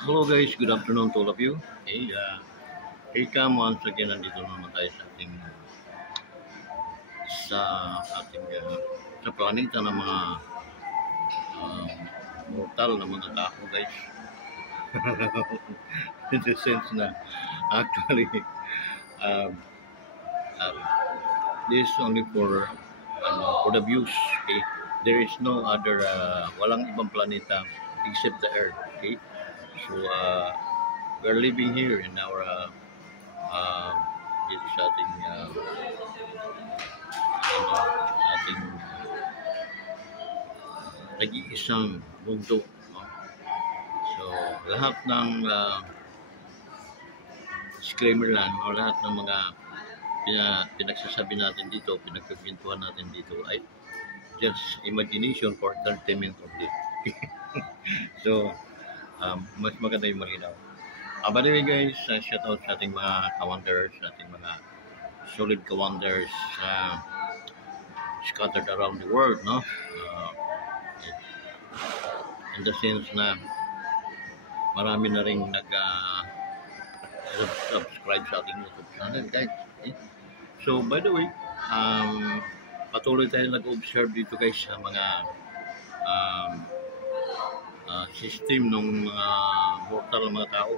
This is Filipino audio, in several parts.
Hello guys, good afternoon to all of you. Hey Cam, once again nandito naman tayo sa ating sa planeta ng mga um, mortal na mga tao guys. In the sense na actually um, uh, this is only for the views. Okay, there is no other walang ibang planeta except the Earth. Okay, so we're living here in our um, dito sa ating nag-iisang mundo, no? So lahat ng disclaimer lang o lahat ng mga pinagsasabi natin dito, pinagkakwentuhan natin dito ay just imagination for entertainment only. So mas maganda yung malinaw. By the way guys, shout out sa ating mga kawanders, sa ating mga solid kawanders scattered around the world, no? In the sense na marami na rin subscribe sa ating YouTube channel guys. So by the way, patuloy tayo nag-observe dito guys sa mga system ng mga mortal na mga tao.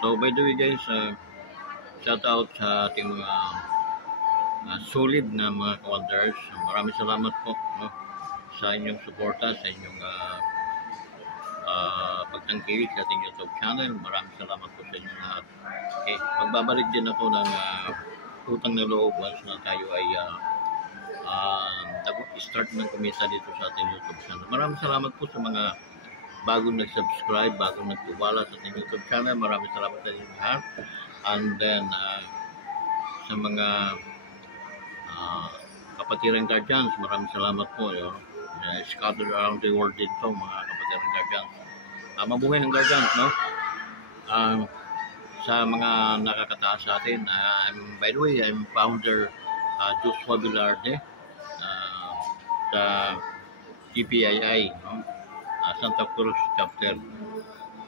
So by the way guys, shout out sa ating mga solid na mga kawanders. Maraming salamat po, no, sa inyong suporta, sa inyong pagtangkilik sa ating YouTube channel. Maraming salamat po sa inyong lahat. Okay, magbabalik din ako ng utang na loob once na tayo ay start ng kumita dito sa ating YouTube channel. Maraming salamat po sa mga bagong nag-subscribe, bagong nagtiwala sa ating YouTube channel. Maraming salamat sa inyong lahat. And then sa mga kapatirang guardians, maraming salamat po. Scattered around the world dito, mga kapatirang guardians. Mabuhay ng guardians, no? Sa mga nakakataas sa atin, by the way, I'm founder Joshua Velarde sa GPII, no? Santa Cruz chapter.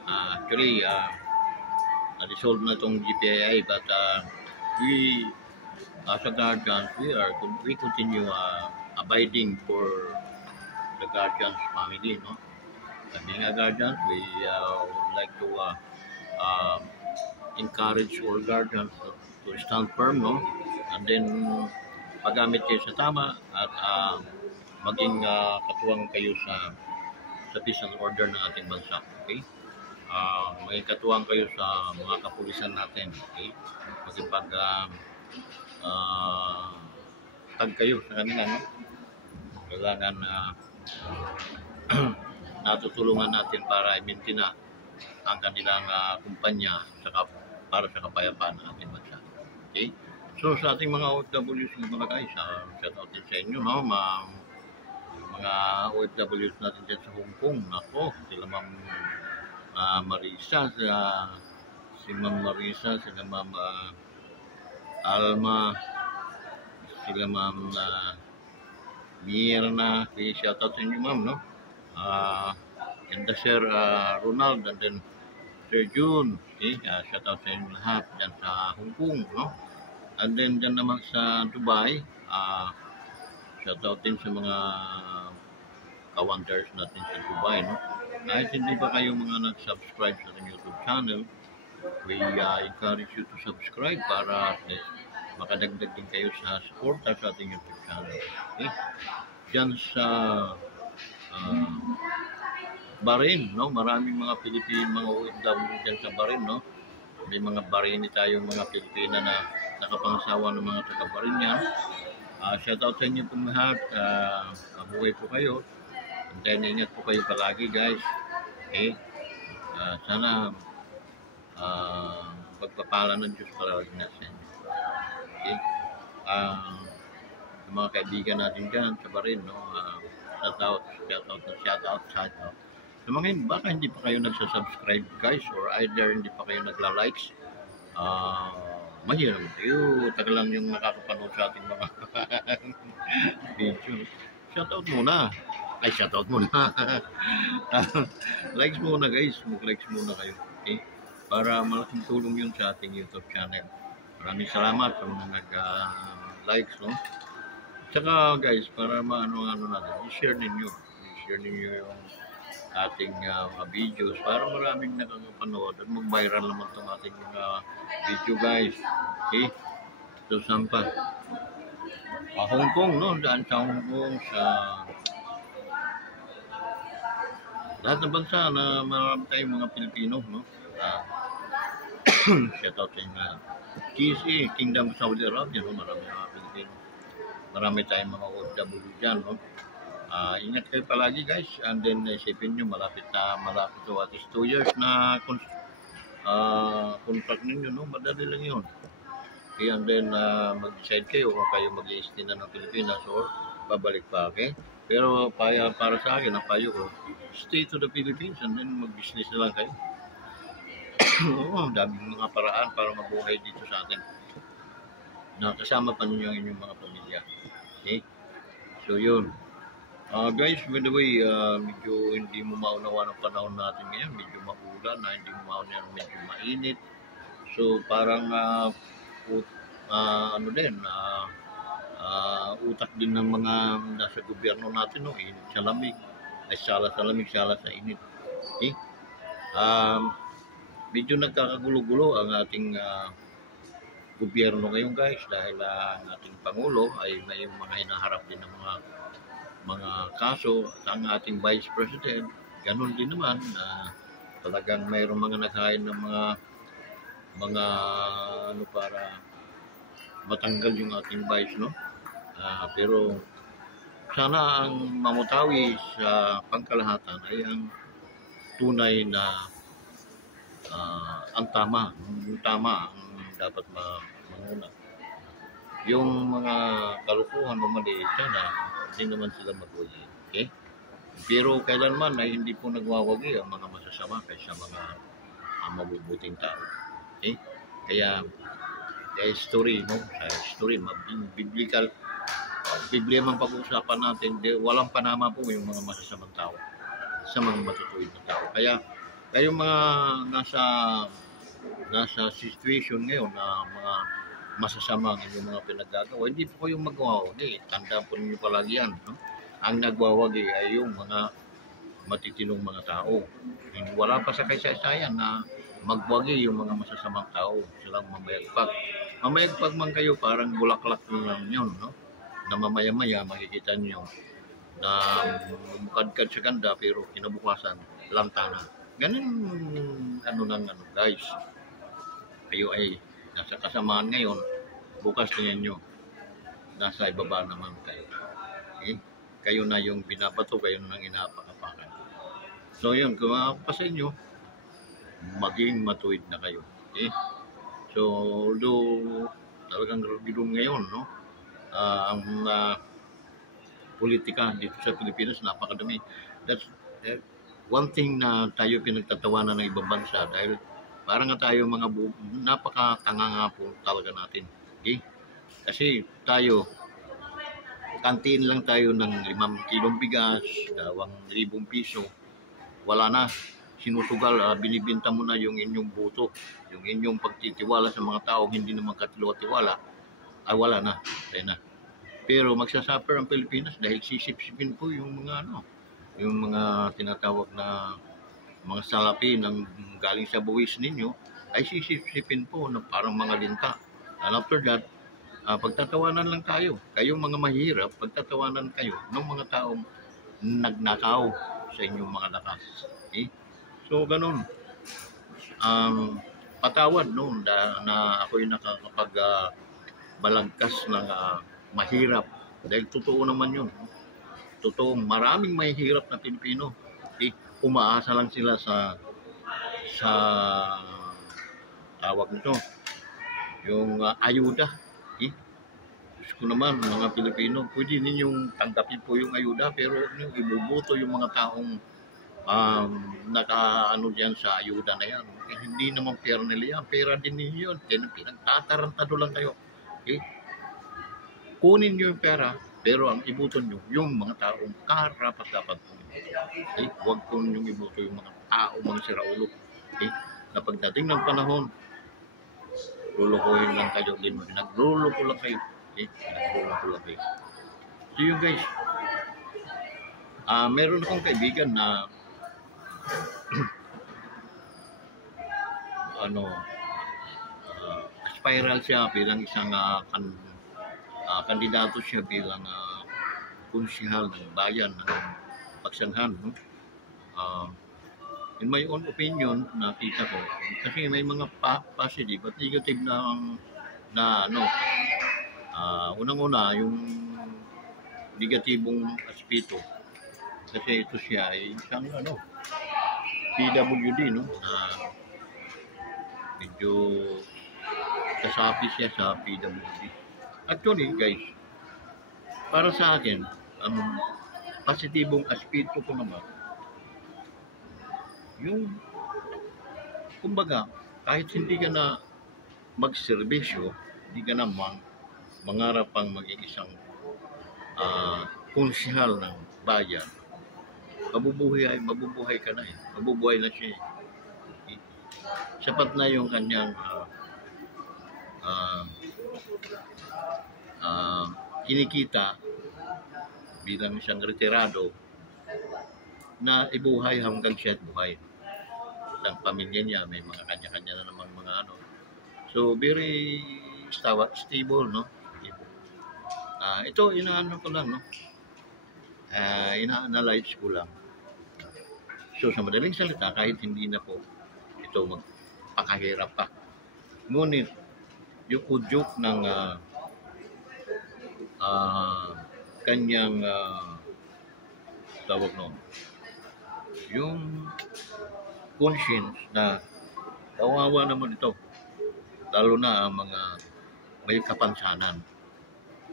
Actually, na-dissolve na itong GPII, but we as a guardians, we continue abiding for the guardians family, no? Being a guardian, we would like to encourage all guardians to stand firm, no? And then paggamit kayo sa tama at maging katuwang kayo sa peace and order ng ating bansa, okay? Maging katuwang kayo sa mga kapulisan natin, okay? Kasi pag tag kayo sa kanila, no? Kailangan natutulungan natin para i-maintain ang kanilang kumpanya para sa kapayapaan ng ating bansa. Okay? So sa ating mga OFWs mga guys, shout out din sa inyo, no? Mga OFWs natin dyan sa Hong Kong. Ako, sila Ma'am Marisa, si Ma'am Marisa, sila Ma'am Alma, sila Ma'am Mirna, shout out sa inyo ma'am, no? And Sir Ronald, and then Sir June, okay? Shout out sa inyo lahat dyan sa Hong Kong, no? And then dyan naman sa Dubai, shout out din sa mga kawanders natin sa Dubai, no? Kahit hindi pa kayo mga nag-subscribe sa ating YouTube channel, we encourage you to subscribe para makadagdag din kayo sa support sa ating YouTube channel. Okay? Diyan sa Bahrain, no? Maraming mga Pilipino, mga OFW diyan sa Bahrain, no? May mga Bahraini tayong mga Pilipina na nakapangasawa ng mga taga-Bahrain yan. Shout out sa inyo po lahat. Mabuhay po kayo. And then ingat po kayo palagi guys. Okay? Sana pagpapala ng Diyos palagi na sa inyo. Okay? Sa mga kaibigan natin dyan sa Bahrain, no? Shout out. Sa mga baka hindi pa kayo nagsasubscribe guys, or either hindi pa kayo nagla-likes, mahirap kayo. Tagal lang yung nakakapanood sa ating mga video. Shout out muna. Ay, shoutout muna. Likes muna guys, mag-likes muna kayo. Okay? Para malaking tulong yun sa ating YouTube channel. Maraming salamat sa mga nag-likes, no? Tsaka guys, para maano-ano natin, i-share ninyo. I-share ninyo yung ating mga videos para maraming nakakapanood at mag-viral naman itong ating mga video guys. Okay? So, saan pa? Hong Kong, no? Daan sa Hong Kong, sa lahat ng bansa na marami tayong mga Pilipino, no? Shout out sa inyo. KSA, Kingdom of Saudi Arabia, no? Marami mga Pilipino. Marami tayong mga OFW dyan, no? Ingat kayo palagi guys, and then isipin nyo malapit to at least 2 years na contract ninyo, no? Madali lang yun. Okay, and then mag-decide kayo kung kayo mag-i-stay na ng Pilipinas or babalik pa, okay? Pero para sa akin, ang payo ko, stay to the Philippines and then mag-business na lang kayo. Oo, daming mga paraan para mabuhay dito sa atin. Nakasama pa ninyo ang inyong mga pamilya. Okay? So yun. Guys, by the way, medyo hindi mo maunawa ng panahon natin ngayon. Medyo maulan, hindi mo maunawa, medyo mainit. So parang utak din ng mga nasa gobyerno natin, no? Init sa lamig, ay sala sa lamig, sala sa init. Okay? Medyo nagkakagulo-gulo ang ating gobyerno ngayon guys dahil ang ating Pangulo ay may mga hinaharap din ng mga kaso at ang ating Vice President, ganun din naman na talagang mayroong mga naghain ng mga ano para matanggal yung ating vice, no? Pero sana ang mamutawi sa pangkalahatan ay ang tunay na ang tama ang dapat manguna. Yung mga kalukuhan o mali, sana hindi naman sila mag-uwi. Okay? Pero kailanman ay hindi po nagwawagi ang mga masasama kaysa mga mabubuting tao. Okay? Kaya history, no? Sa history, biblical, Biblia man pag-uusapan natin, walang panama po yung mga masasamang tao sa mga matutuwid na tao. Kaya kayong mga nasa situation ngayon na mga masasama ang inyong mga pinaggagawa, hindi po kayong magwawagi. Tandaan po ninyo palagi yan. No? Ang nagwawagi ay yung mga matitinong mga tao. Wala pa sa kasaysayan na magwagi yung mga masasamang tao. Silang mamayagpag. Mamayagpag man kayo, parang bulaklak lang yun. No? Na mamaya-maya makikita nyo na mukadkad sa ganda pero kinabukasan lantana. Ganun guys. Kayo ay nasa kasamaan ngayon, bukas tingnan nyo, nasa ibaba naman kayo. Okay? Kayo na yung binabato, kayo na inaapak-apakan. So yun, kung pa sa inyo, maging matuwid na kayo. Okay? So, although talagang gulong ngayon, no? Ang politika dito sa Pilipinas, napakadami. That's one thing na tayo pinagtatawanan ng ibang bansa dahil parang nga tayo mga napakatanga nga po talaga natin. Okay? Kasi tayo, kantiin lang tayo ng 5 kilong bigas, 2,000 piso, wala na. Sinusugal, binibinta mo na yung inyong buto, yung inyong pagtitiwala sa mga taong hindi naman katiwala, ay wala na. Tayo na. Pero magsasuffer ang Pilipinas dahil sisip-sipin po yung mga tinatawag na mga salapi ng galing sa buwis ninyo ay sisip-sipin po na parang mga linta. And after that, pagtatawanan lang tayo. Kayong mga mahirap, pagtatawanan kayo ng mga taong nagnakaw sa inyong mga lakas. Okay? So, ganun. Patawad noon na ako'y nakakapag-balagkas ng mahirap. Dahil totoo naman yun. Totoo, maraming mahihirap na Pilipino. Okay? Umaasa lang sila sa tawag nito, yung ayuda. Okay? Diyos ko naman, mga Pilipino, pwede ninyong tanggapin po yung ayuda, pero ibubuto yung mga taong nakaano diyan sa ayuda na yan. Okay? Hindi naman pera nila yan, pera din ninyo yun. Pinagtatarantado lang kayo. Okay? Kunin nyo yung pera, Pero ang iboto nyo, yung mga taong karapat-dapat pong iboto. Okay? Huwag po yung iboto yung mga taong mga siraulo. Okay? Na pagdating ng panahon, lulukuhin lang kayo din. Nagluluko lang kayo. Okay? Nagluluko lang kayo. So yun guys, meron akong kaibigan na aspiral siya bilang isang kandidato siya bilang konsehal ng bayan ng Pagsanhan. No? In my own opinion, nakita ko, kasi may mga positive at negative unang-una, yung negatibong aspeto. Kasi ito siya ay isang PWD, no? Medyo kasapi siya sa PWD. Actually, guys, para sa akin, ang positibong aspeto ko naman, yung, kumbaga, kahit hindi ka na magserbisyo, hindi ka naman mangarap pang maging isang konsehal ng bayan, mabubuhay ka na eh. Mabubuhay na siya eh. Sapat na yung kanyang kinikita bilang isang retirado na ibuhay hanggang siya buhay. Ang pamilya niya, may mga kanya-kanya na naman mga So, very stable, no? Ito, inaano ko lang, no? Ina-analyze ko lang. So, sa madaling salita, kahit hindi na po ito magpakahirap pa. Ngunit, yung udyok ng kanyang tawag no, yung conscience na kawawa naman ito, lalo na ang mga may kapansanan.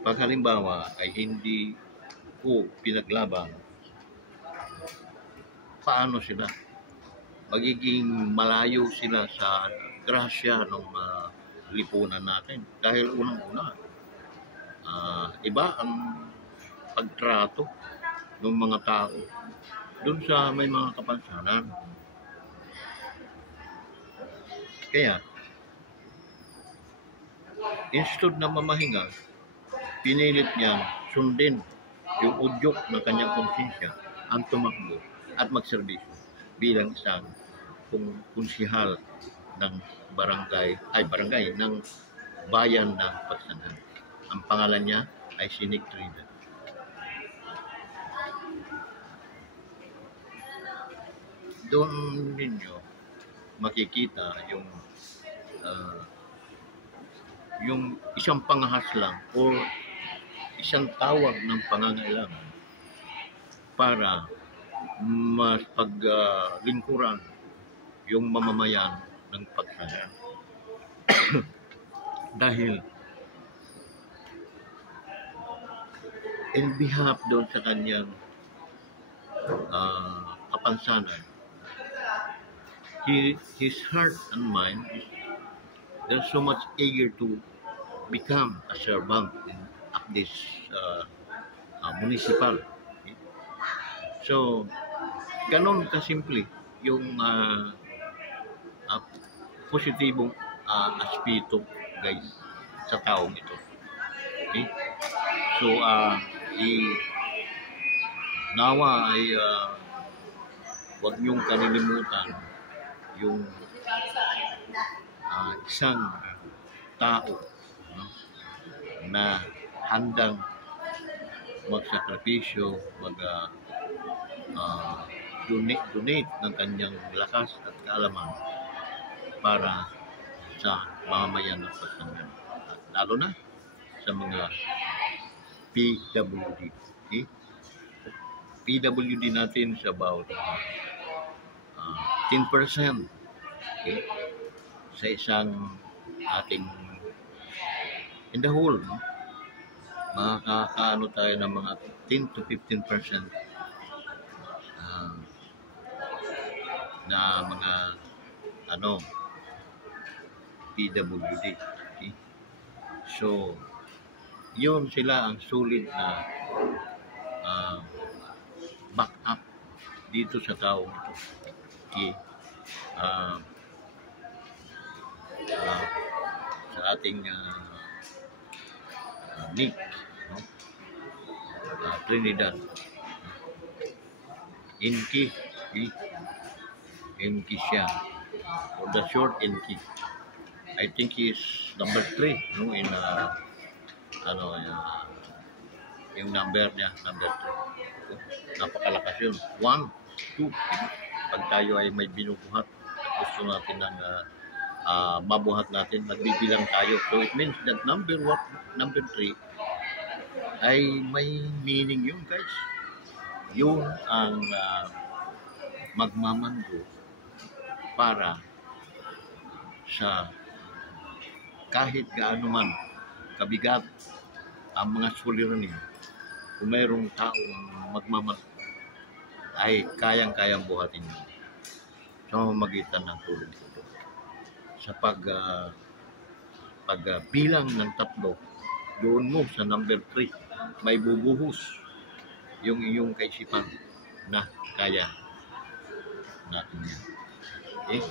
Pag halimbawa ay hindi ko pinaglaban, paano sila? Magiging malayo sila sa grasya ng lipunan natin. Dahil unang-una, iba ang pagtrato ng mga tao dun sa may mga kapansanan. Kaya, instead na mamahinga, pinilit niyang sundin yung udyok ng kanyang konsensya ang tumakbo at magserbisyo bilang isang konsehal ng barangay ng bayan ng Pagsanhan. Ang pangalan niya ay si Nick Trinidad. Doon ninyo makikita yung isang pangahas lang o isang tawag ng pangangailangan para mas paglingkuran yung mamamayan ng Pagsanhan. Dahil in behalf doon sa kanyang kapansanan, his heart and mind, they're so much eager to become a servant of this municipal. Okay? So, ganon kasimple yung positibong aspeto, guys, sa taong ito. Okay? So, nawa ay huwag niyong kalilimutan yung isang tao, no, na handang magsakripisyo, donate ng kanyang lakas at kaalaman para sa mamamayan ng Pagsanhan. Lalo na sa mga PWD. Okay? PWD natin is about 10%. Okay? Sa isang ating in the whole, no? Makakaano tayo ng mga 10 to 15% na mga PWD. Okay? So, yun sila ang sulit na uh, back up dito sa tao ito. Okay. Uh, sa ating Nick, no? Trinidad. Inky, Inky siya. For the short, Inky. I think he's number 3, no, in yung number niya, number 3. Napakalakas yun. 1, 2. Pag tayo ay may binubuhat, gusto natin ng mabuhat natin, magbibilang tayo. So it means that number 3 ay may meaning yun, guys. Yun ang magmamando para sa kahit gaano man kabigat ang mga suliranin, kung mayroong taong magmamahal ay kayang-kayang buhatin yun sa mamagitan ng tulong ito. Sa pagbilang ng 3, doon mo sa number 3, may bubuhos yung iyong kaisipan na kaya natin yan. Okay?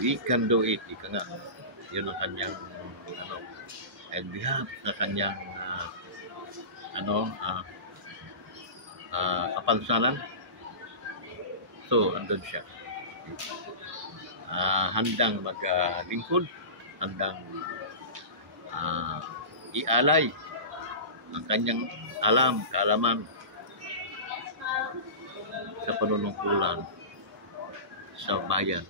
We can do it. Ika nga. Yun ang kanyang and we have na kanyang kapansanan. So, andun siya. Handang maglingkod, handang ialay ang kanyang kaalaman sa panunungkulan sa bayan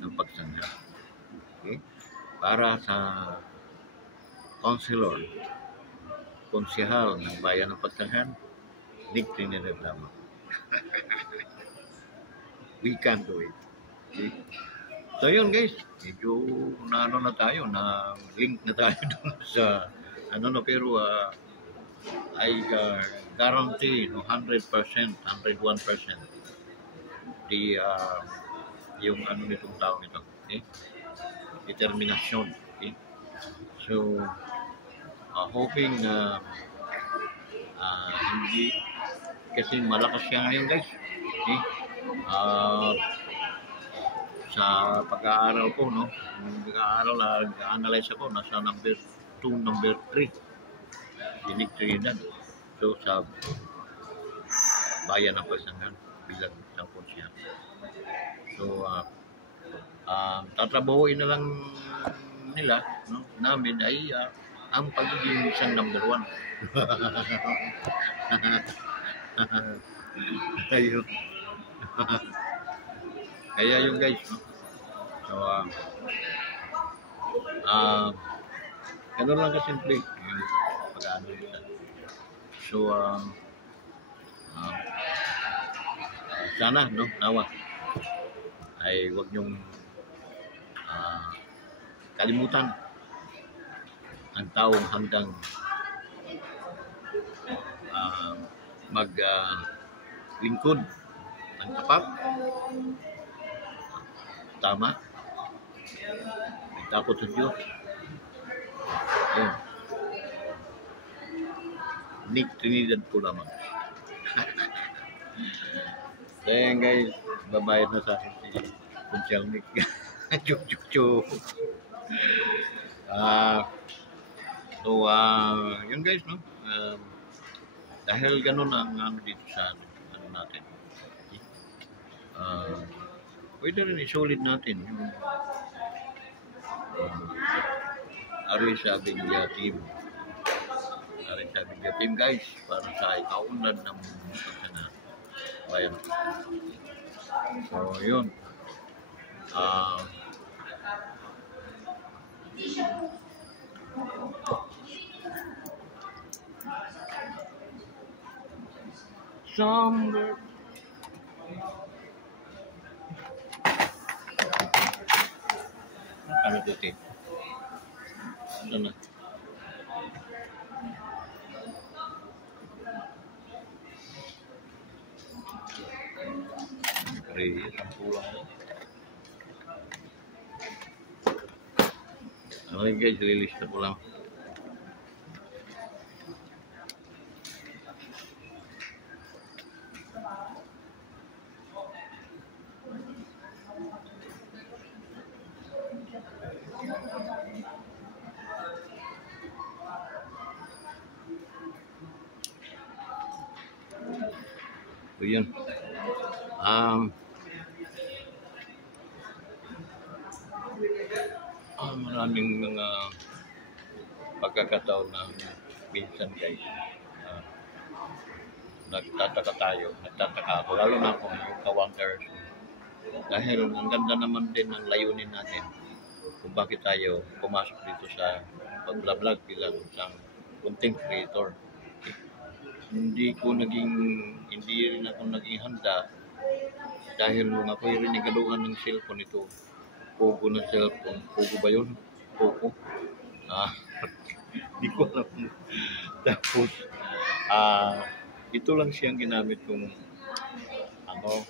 ng Pagsanghan. Okay? Para sa konsehal ng bayan ng Pagsanghan, Nick Trinidad lamang. We can do it. Okay? So yun guys, medyo na tayo, na link na tayo dun sa pero I guarantee 100%, 101% yung nitong tao nito, okay? Determinasyon, okay? So hoping na hindi, kasi malakas siya ngayon guys, okay? Sa pag-aaral ko, no? Pag-aaral, nag-analyze ako, nasa number 2, number 3 si Nick Trinidad. So sa bayan ng Pagsanghan bilang isang konsyal. So tatrabahuin na lang nila, no, namin ay ang pagiging isang number 1. Ayun. Kaya yung guys, no? So ganun lang kasimple yung pag-ano nila. So sana, no, nawa ay huwag niyong kalimutan ang taong handang maglingkod ng tapat, tama, may takot sa Diyos. Ayun. Nick Trinidad po lamang. Kaya guys, babayad na sa akin si Kunsyal Nick. Chuk. So, yun guys, no? Dahil ganun ang dito sa natin. Pwede rin isulit natin yung Arisa Bigya team. Arisa Bigya team guys, para sa ikaunlad ng Pagsanghan bayan. So, yun. Somewhere. Ano dito? Ano na? Ang pulang. Ano guys, release na po lang. So yun. Um, Maraming mga pagkakataon na minsan guys, ah, nagtataka ako, lalo na ako yung ka-wonders. Dahil ang ganda naman din ng layunin natin kung bakit tayo pumasok dito sa pag-vlog bilang isang content creator. Hindi rin ako naging handa dahil nung ako'y rinigaluhan ng cellphone ito, Pogo na cellphone, Pogo ba yun? Pogo? Ah, di ko alam. Tapos, ito lang siyang ginamit kong ano,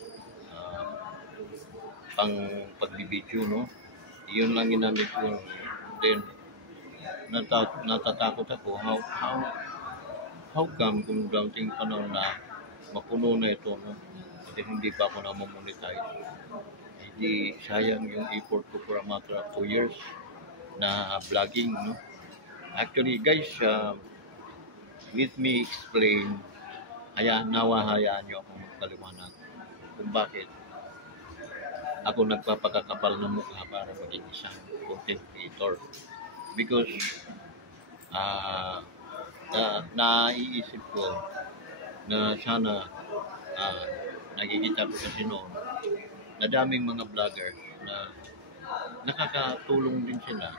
ah, pang pagbibideo, no? Iyon lang ginamit ko. Then, natatakot ako, how come kung dating panahon na mapuno na ito, no? Kasi hindi pa ako na-monetize. Hindi sayang yung effort ko for a matter of 2 years na vlogging, no? Actually, guys, let me explain. Hayaan nyo akong magpaliwanag kung bakit ako nagpapakakapal ng mukha para maging isang content creator. Because naiisip ko na sana nakikita ko kasi noon na daming mga vloggers na nakakatulong din sila.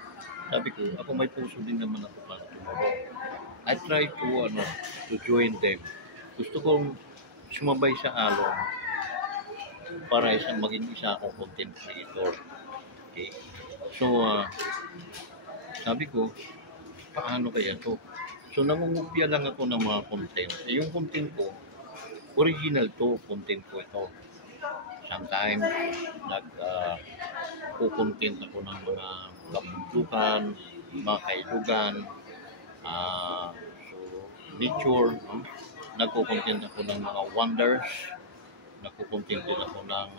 Sabi ko, ako may puso din naman ako para tumulong. I try to join them. Gusto kong sumabay sa alon para maging isa akong content creator. Okay? So, sabi ko, paano kaya to? So, nangungupya lang ako ng mga content. Yung content ko, original to, content ko ito. Sometimes, kukontent ako ng mga kabundukan, mga kailugan, so, nature, no? Nagkukontent ako ng mga wonders, nagkukontent din ako ng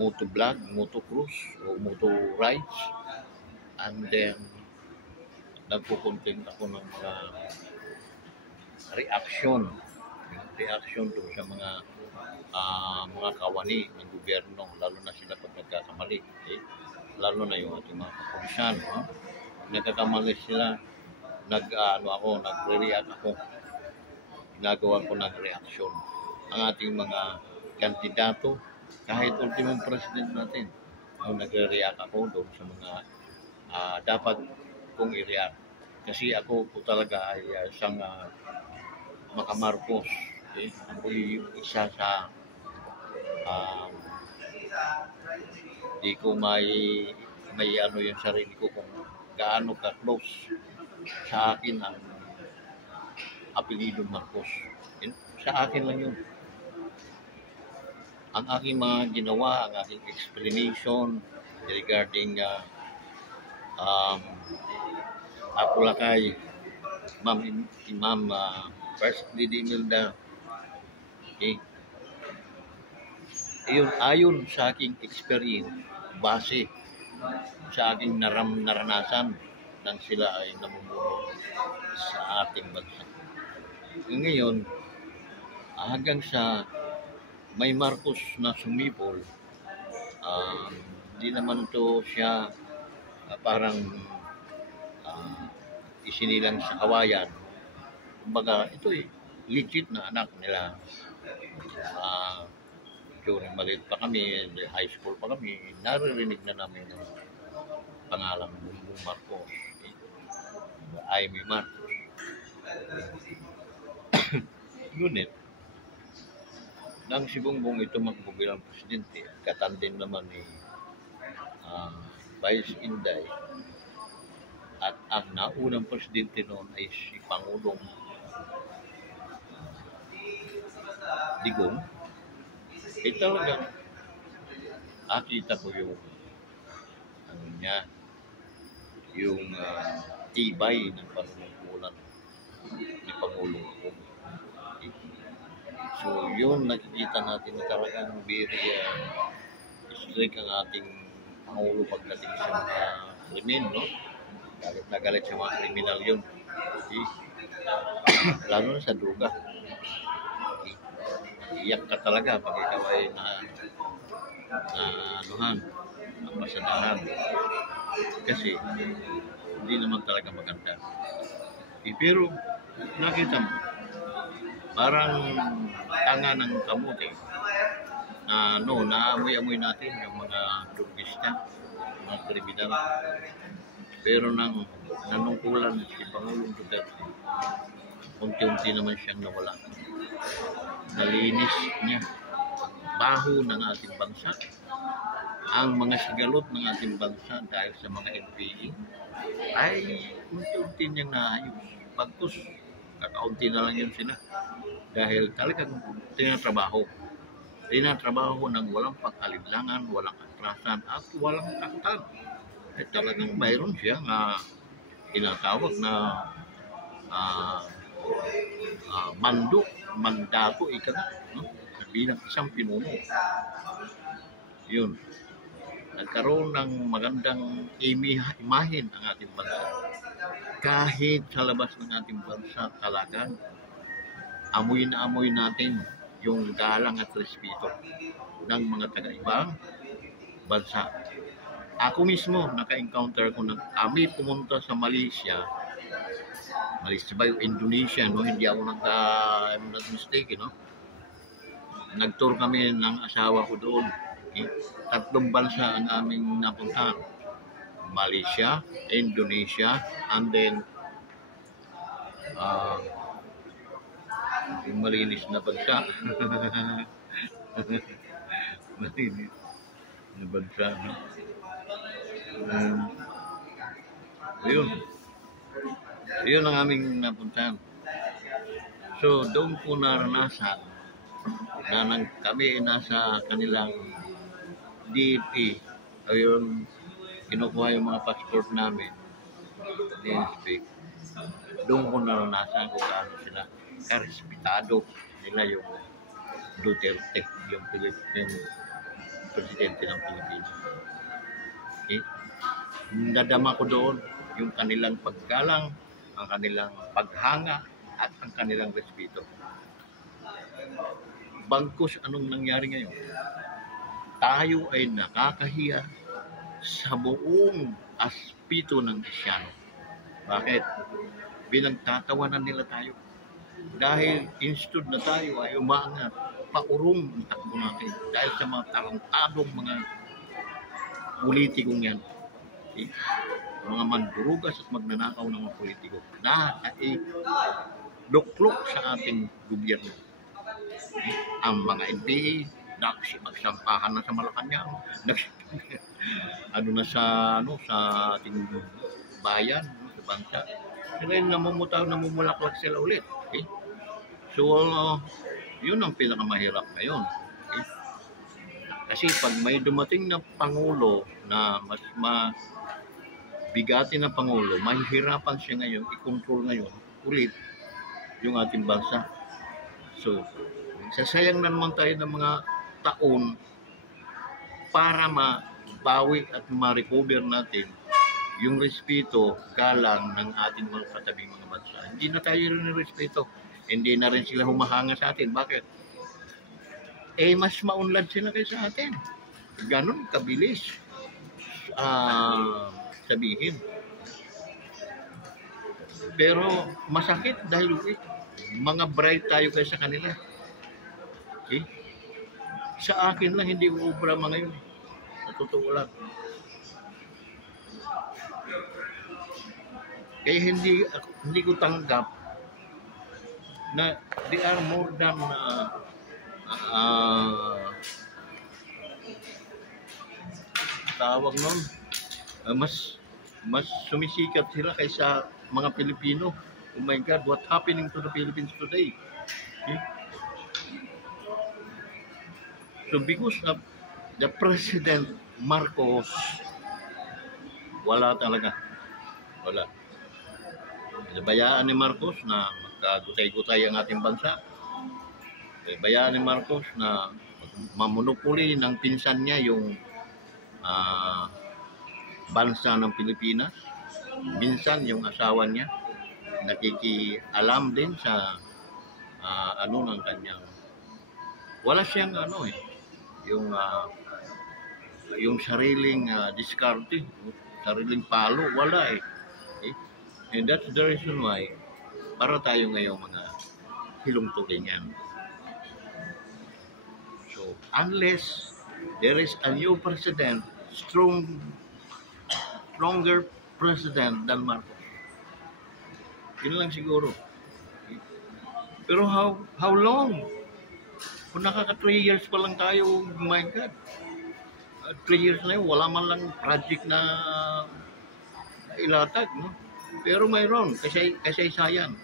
moto vlog, moto cruise, o moto rides, and then, nagkukontent ako ng mga reaction doon sa mga kawani ng gobyerno, lalo na sila pag nagkakamali. Okay? Lalo na yung ating mga kapulisan. No? Nagkakamali sila, nagre-react ako. Ginagawa ko ng reaction. Ang ating mga kandidato, kahit ultimong president natin, nagre-react ako doon sa mga dapat kong i-react. Kasi ako po talaga ay isang makamarcos. Okay? Ako yung isa sa di ko may yung sarili ko kung gaano ka-close sa akin ang apelido Marcos. Sa akin lang yun. Ang aking mga ginawa, ang aking explanation regarding Apulakay, Imam First Lady Imelda. Okay. Ayon sa aking experience, base sa aking naranasan nang sila ay namumuno sa ating bansa. Ngayon, hanggang sa may Marcos na sumipol, hindi naman to siya parang isinilang sa kawayan. Kumbaga, ito legit na anak nila. During maliit pa kami, high school pa kami, naririnig na namin ang pangalan Bongbong Marcos. Amy Marcos. Ngunit, nang si Bongbong ito magbilang presidente, katandem naman ni Vice Inday, at ang naunang presidente noon ay si Pangulong Digong, talagang akita ko yung tibay ng panunungkulan ni Pangulong Digong. So, yun nakikita natin na talagang very strict ang ating Pangulo pagdating sa mga krimen, no? Galit na galit sa mga kriminal yun. Okay? Lalo na sa droga. Okay? Iyak ka talaga pag ikaw ay na anuhan, napasadahan. Kasi hindi naman talaga maganda. Okay? Pero nakita mo, parang tanga ng kamote na naamoy-amoy natin yung mga drugista, mga kriminal. Pero nanungkulan si Pangulong Duterte, unti-unti naman siyang nawala. Nalinis niya baho ng ating bansa, ang mga sigalot ng ating bansa dahil sa mga NPA ay unti-unti niyang naayos. Pagkus, kakaunti na lang yun sila. Dahil talagang tinatrabaho ng walang pag-alinlangan, walang atrasan, at walang taktan. At talagang mayroon siya na tinatawag na mandato, no? Bilang isang pinuno. Yun. Nagkaroon ng magandang imahin ang ating bansa. Kahit sa labas ng ating bansa talagang amoy na amoy natin yung galang at respeto ng mga taga-ibang bansa. Ako mismo, naka-encounter ko ng kami pumunta sa Malaysia ba yung Indonesia, no? Hindi ako I'm not mistaken, no? Nag-tour kami ng asawa ko doon. Okay? 3 bansa ang aming napuntahan. Malaysia, Indonesia, and then yung malinis na bansa. Malinis na bansa, no? Yun ang aming napuntahan. So, doon po naranasan na kami nasa kanilang DFA. Ayun, kinukuha yung mga passport namin. DFA. Doon ko naranasan kung paano sila karespetado nila yung Duterte, yung presidente ng Pilipinas. Okay? Nadama ko doon yung kanilang paggalang, ang kanilang paghanga, at ang kanilang respeto. Bagkus anong nangyari ngayon? Tayo ay nakakahiya sa buong aspeto ng Asyano. Bakit? Pinagtatawanan nila tayo. Dahil instead na tayo ay umaangat, paurong ang takbo natin. Dahil sa mga tarantadong mga politikong yan. Okay? Mga mandurugas at magnanakaw ng mga politiko na ay luklok sa ating gobyerno. Okay? Ang mga NPA, magsampahan na sa Malacanang, sa ating bayan, sa bansa. Sila yung namumulaklak sila ulit. Okay? So, yun ang pinakamahirap ngayon. Okay? Kasi pag may dumating na Pangulo na mas bigati na Pangulo, mahihirapan siya ngayon, i-control ngayon ulit yung ating bansa. So, sasayang na naman tayo ng mga taon para mabawi at ma-recover natin yung respeto, galang ng ating mga katabing mga bansa. Hindi na tayo rin respeto. Hindi na rin sila humahanga sa atin. Bakit? Mas maunlad sila kaysa atin. Ganon kabilis sabihin. Pero masakit dahil mga bright tayo kaysa kanila. Okay? Sa akin lang hindi uubra mga yun. Sa totoo lang. Kaya hindi ko tanggap na they are more than tawag nun, mas sumisikat sila kaysa mga Pilipino. Oh my God, what happening to the Philippines today? Okay? So because of the President Marcos, wala talaga. Wala. Nabayaan ni Marcos na magkagutay-gutay ang ating bansa. bayaan ni Marcos na mamonopoli ng pinsan niya yung bansa ng Pilipinas. Minsan yung asawa niya nakikialam din sa ano ng kanyang wala siyang yung sariling diskarte, sariling palo, wala eh. And that's the reason why para tayo ngayong mga hilong-tulingan. So, unless there is a new president, stronger president than Marcos, yun lang siguro. Pero how long? Kung nakaka 3 years pa lang tayo, oh my God. 3 years na yun, wala man lang project na ilatag, no? Pero mayroon, kasaysayan.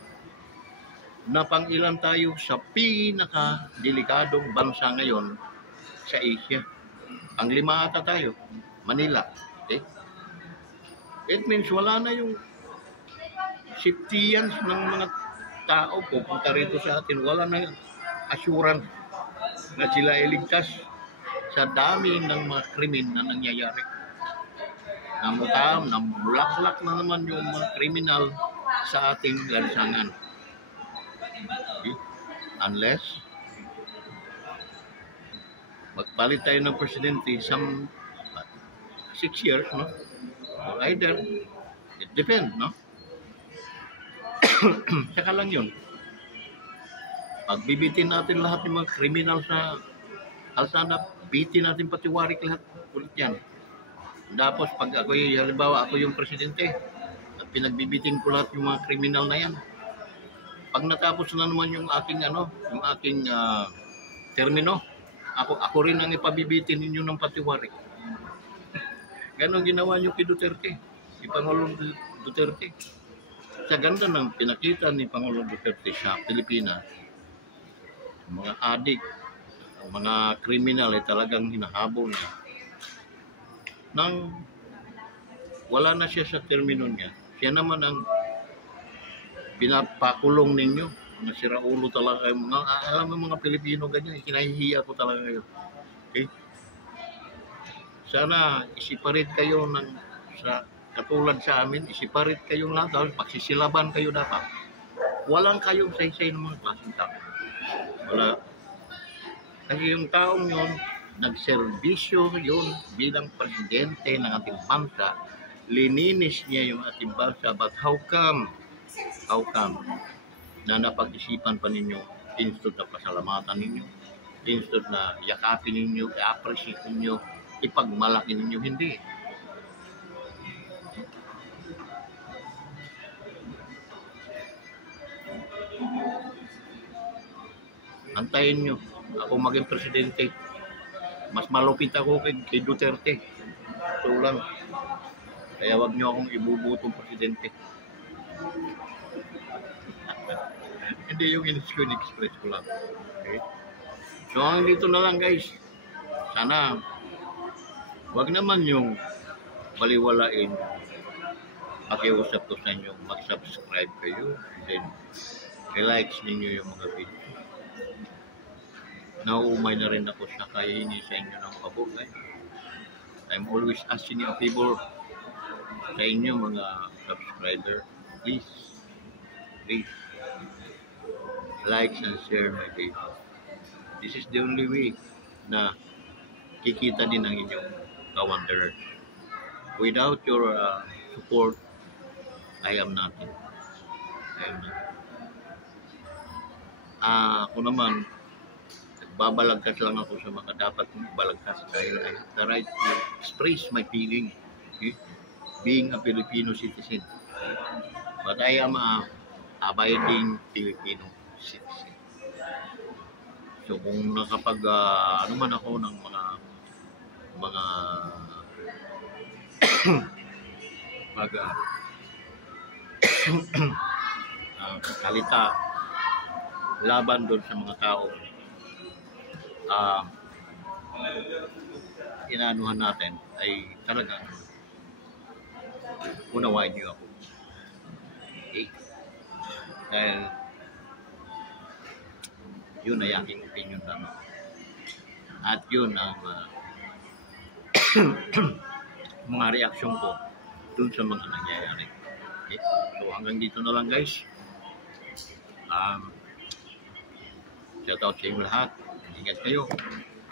Napang-ilan tayo sa pinaka-delikadong bansa ngayon sa Asia. Ang 5 ata tayo, Manila. Okay? It means wala na yung safetyan's ng mga tao pupunta rito sa atin. Wala na assurance na sila iligtas sa dami ng mga krimen na nangyayari. Namulaklak na naman yung mga kriminal sa ating lansangan. Okay? Unless magpalit tayo ng presidente some 6 years, no? Or either, it depends, no? Saka lang yun. Pagbibitin natin lahat ng mga kriminal sa alsana, bitin natin pati warik lahat ulit yan. Tapos pag halimbawa ako yung presidente at pinagbibitin ko lahat yung mga kriminal na yan, pag natapos na naman yung aking termino, ako rin ang ipabibitin ninyo ng pati warik. Ganon ginawa nyo kay Duterte, si Pangulong Duterte. Sa ganda ng pinakita ni Pangulong Duterte sa Pilipinas, mga adik, mga kriminal ay talagang hinahabol niya. Nang wala na siya sa termino niya, siya naman ang pinapakulong ninyo. Mga siraulo talaga kayo. Alam mo mga Pilipino ganyan, kinahihiya ko talaga kayo. Okay? Sana isiparit kayo katulad sa amin, isiparit kayong lahat, dahil pagsisilaban kayo dapat. Walang kayong saysay ng mga klaseng tao. Wala. Kasi yung taong yun, nagserbisyo yun bilang presidente ng ating bansa, lininis niya yung ating bansa, but how come na napag-isipan pa ninyo, instead na pasalamatan ninyo, instead na yakapin ninyo, i-appreciate ninyo, ipagmalaki ninyo, hindi. Antayin nyo ako maging presidente. Mas malupit ako kay Duterte. Ito lang. Kaya wag nyo akong ibubutong presidente. Hindi yung in-express ko lang. Okay? So hanggang dito na lang guys. Sana wag naman yung baliwalain. Pakiusap ko sa inyo, mag-subscribe kayo, then i-likes ninyo yung mga video. Nauumay na rin ako sa kahingi sa inyo ng pabor. I'm always asking you a favor sa inyo mga subscriber. Please like and share my video. This is the only way na kikita din ang inyong kawanderers. Without your support, I am nothing. Ako naman, nagbabalagkas lang ako sa mga dapat kong ibalagkas dahil I have the right to express my feeling, okay? Being a Filipino citizen. But I am a abiding Filipino citizen. So kung nakapag ano man ako ng mga kalita laban doon sa mga tao inaanuhan natin ay talagang unawain niyo ako. Okay? Dahil Yun ay aking opinion lang. At yun ang mga reaksyon ko dun sa mga nangyayari. Okay? So hanggang dito na lang guys. Shout out sa inyo lahat. Ingat kayo.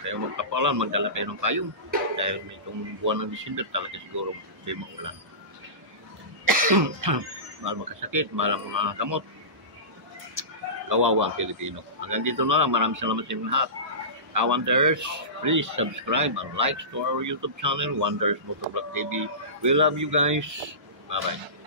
Kayo magpapalan, magdala kayo ng payong. Dahil itong buwan ng December talaga siguro may maulan. Mahal magkasakit, mahal ang mga gamot. Kawawa ang Pilipino. Hanggang dito na lang. Maraming salamat sa inyo lahat. Wonders, please subscribe and like to our YouTube channel, Wonders Motovlog TV. We love you guys. Bye-bye.